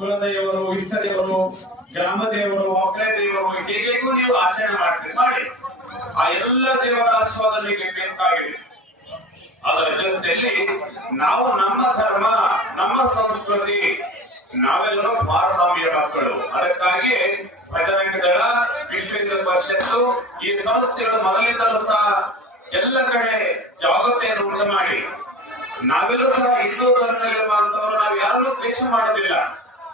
ಕುಲದೇವರು ಇಷ್ಟ ದೇವರು ಗ್ರಾಮ ದೇವರು ಒಕ್ಕಲೆ ದೇವರು ಹೀಗೆಗೂ ನೀವು ಆಚರಣೆ ಮಾಡ್ತೀರಿ, ಮಾಡಿ. ಆ ಎಲ್ಲ ದೇವರ ಆಸ್ವಾದನೆಗೆ ಬೇಕಾಗಿದೆ. ಅದರ ಜೊತೆಯಲ್ಲಿ ನಾವು ನಮ್ಮ ಧರ್ಮ, ನಮ್ಮ ಸಂಸ್ಕೃತಿ, ನಾವೆಲ್ಲರೂ ಭಾರತಾಂಬೆಯ ಮಕ್ಕಳು ಅದಕ್ಕಾಗಿ ಭಜರಂಗ ದಳ ವಿಶ್ವ ಪರಿಷತ್ತು, ಈ ಸಂಸ್ಥೆಗಳು ಮೊದಲಿಂದಲೂ ಸಹ ಎಲ್ಲ ಕಡೆ ಜಾಗೃತಿಯನ್ನು ಉಂಟು ಮಾಡಿ. ನಾವೆಲ್ಲೂ ಸಹ ಹಿಂದೂ ಧರ್ಮದಲ್ಲಿರುವಂತವರು, ನಾವು ಯಾರನ್ನೂ ದ್ವೇಷ ಮಾಡೋದಿಲ್ಲ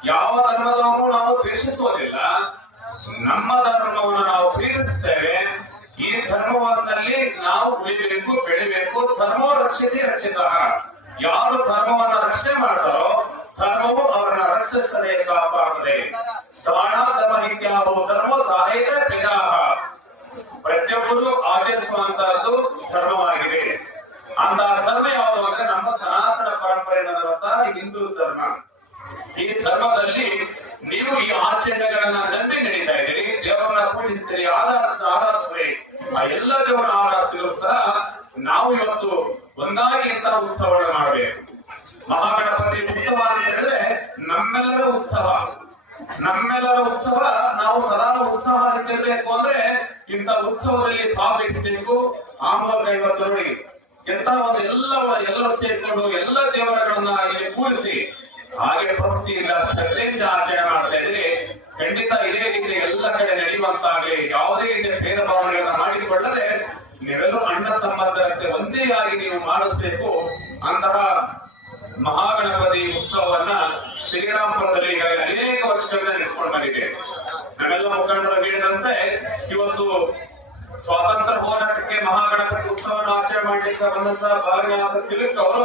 ಯಾವ ಧರ್ಮದವರು ನಾವು ದ್ವೇಷಿಸುವುದಿಲ್ಲ. ನಮ್ಮ ಧರ್ಮವನ್ನು ನಾವು ಪ್ರೀತಿಸುತ್ತೇವೆ. ಈ ಧರ್ಮವನ್ನಲ್ಲಿ ನಾವು ಉಳಿಬೇಕು, ಬೆಳಿಬೇಕು. ಧರ್ಮ ರಕ್ಷತೆ ರಕ್ಷಿತ. ಯಾರು ಧರ್ಮವನ್ನ ರಕ್ಷಣೆ ಮಾಡ್ತಾರೋ, ಧರ್ಮವು ಅವರನ್ನ ರಕ್ಷಿಸುತ್ತದೆ, ಕಾಪಾಡುತ್ತದೆ. ಸ್ಥಾನ ಧರ್ಮ ನಿತ್ಯಾಹೋ ಧರ್ಮ ಸಾಹಿತ್ಯ ಪಿತಾಹ ಪ್ರತಿಯೊಬ್ಬರು ಆಚರಿಸುವಂತಹದ್ದು ಧರ್ಮವಾಗಿದೆ. ಅಂತ ಧರ್ಮ ಯಾವುದು ಅಂದ್ರೆ ನಮ್ಮ ಸನಾತನ ಪರಂಪರೆ ಹಿಂದೂ ಧರ್ಮ. ಈ ಧರ್ಮದಲ್ಲಿ ನೀವು ಈ ಆಚರಣೆಗಳನ್ನ ನಂಬಿ ನಡೀತಾ ಇದ್ದೀರಿ. ದೇವರನ್ನ ಪೂಜಿಸ್ತೀರಿ ಆಧಾರ ಆರಾಧಿಸ್ತೀರಿ ಆ ಎಲ್ಲ ದೇವರ ಆರಾಧಿಸಿದ್ರು ಸಹ ನಾವು ಇವತ್ತು ಒಂದಾಗಿ ಇಂತಹ ಉತ್ಸವವನ್ನು ಮಾಡಬೇಕು. ಮಹಾಗಣಪತಿ ಉತ್ಸವ ಅಂತ ಹೇಳಿದ್ರೆ ನಮ್ಮೆಲ್ಲರ ಉತ್ಸವ. ನಮ್ಮೆಲ್ಲರ ಉತ್ಸವ, ನಾವು ಸದಾ ಉತ್ಸಾಹ ಇರಬೇಕು ಅಂದ್ರೆ ಇಂಥ ಉತ್ಸವದಲ್ಲಿ ಭಾಗವಹಿಸಬೇಕು. ಮೂಲಕ ಇವತ್ತು ನೋಡಿ ಎಂತ ಒಂದು ಎಲ್ಲ ಎಲ್ಲರೂ ಸೇರಿಕೊಂಡು ಎಲ್ಲ ದೇವರಗಳನ್ನ ಇಲ್ಲಿ ಕೂರಿಸಿ ಹಾಗೆ ಭಕ್ತಿಯಿಂದ ಶ್ರದ್ಧೆಯಿಂದ ಆಚರಣೆ ಮಾಡ್ತಾ ಇದ್ರೆ ಖಂಡಿತ ಇದೇ ರೀತಿ ಎಲ್ಲ ಕಡೆ ನಡೆಯುವಂತಾಗಲಿ. ಯಾವುದೇ ರೀತಿಯ ಭೇದ ಭಾವನೆಗಳನ್ನ ಮಾಡಿಕೊಳ್ಳದೆ ನೀವೆಲ್ಲರೂ ಅಣ್ಣ ಸಂಬಂಧದಂತೆ ಒಂದೇ ಆಗಿ ನೀವು ಮಾಡಿಸ್ಬೇಕು. ಅಂತಹ ಮಹಾಗಣಪತಿ ಉತ್ಸವವನ್ನ ಶ್ರೀರಾಮಪುರದಲ್ಲಿ ಈಗಾಗಲೇ ಅನೇಕ ವರ್ಷಗಳಿಂದ ನಡೆಸ್ಕೊಂಡು ಬಂದಿದೆ. ನಮ್ಮೆಲ್ಲ ಮುಖಂಡರು ಹೇಳಿದಂತೆ ಇವತ್ತು ಸ್ವಾತಂತ್ರ್ಯ ಹೋರಾಟಕ್ಕೆ ಮಹಾಗಣಪತಿ ಉತ್ಸವವನ್ನು ಆಚರಣೆ ಮಾಡಲಿಕ್ಕೆ ಬಂದಂತಹ ಬಾಲಗಣಪತಿ ತಿಲಕ್ ಅವರು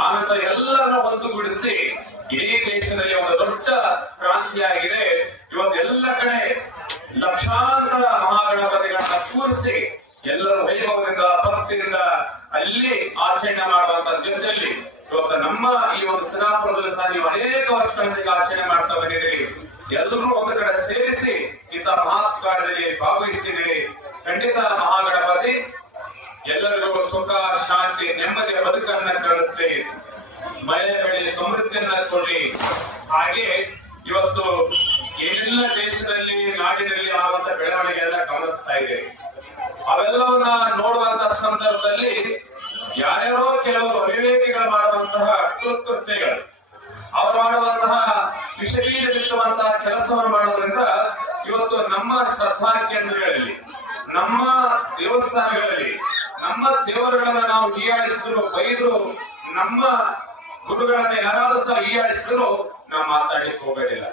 ಆನಂತರ ಎಲ್ಲರನ್ನ ಒಂದುಗೂಡಿಸಿ ಇಡೀ ದೇಶದಲ್ಲಿ ಒಂದು ದೊಡ್ಡ ಕ್ರಾಂತಿಯಾಗಿದೆ. ಇವತ್ತು ಎಲ್ಲ ಕಡೆ ಲಕ್ಷಾಂತರ ಮಹಾಗಣಪತಿಗಳನ್ನ ಕೂರಿಸಿ ಎಲ್ಲರೂ ವೈಭವದಿಂದ, ಭಕ್ತಿಯಿಂದ ಅಲ್ಲಿ ಆಚರಣೆ ಮಾಡುವಂತ ಜೊತೆಯಲ್ಲಿ ಇವತ್ತು ನಮ್ಮ ಈ ಒಂದು ಸಿರಾಪುರದಲ್ಲಿ ಸಹ ನೀವು ಅನೇಕ ವರ್ಷಗಳಿಂದ ಆಚರಣೆ ಕೊಡ್ಲಿ ಹಾಗೆ ಇವತ್ತು ಎಲ್ಲ ದೇಶದಲ್ಲಿ, ನಾಡಿನಲ್ಲಿ ಆಗುವಂತ ಬೆಳವಣಿಗೆ ಎಲ್ಲ ಗಮನಿಸ್ತಾ ಇದೆ. ಅವೆಲ್ಲವನ್ನ ನೋಡುವಂತ ಸಂದರ್ಭದಲ್ಲಿ ಯಾರ್ಯಾರೋ ಕೆಲವು ಅವಿವೇಕಿಗಳು ಮಾಡುವಂತಹ ಕೃತ್ಯಗಳು ಅವರು ಮಾಡುವಂತಹ ವಿಷಬೀಜ ಬಿತ್ತುವಂತಹ ಕೆಲಸವನ್ನು ಮಾಡೋದ್ರಿಂದ ಇವತ್ತು ನಮ್ಮ ಶ್ರದ್ಧಾ ಕೇಂದ್ರಗಳಲ್ಲಿ ನಮ್ಮ ದೇವಸ್ಥಾನಗಳಲ್ಲಿ, ನಮ್ಮ ದೇವರುಗಳನ್ನ ನಾವು ಹೀಯಾಳಿಸಿದ್ರು ಬೈದ್ರು ನಮ್ಮ ಗುರುಗಳನ್ನ ಯಾರಾದ್ರೂ ಸಹ ಈ ಆಡಿಸಿದ್ರು ನಾವು ಮಾತಾಡ್ಲಿಕ್ಕೆ ಹೋಗೋದಿಲ್ಲ.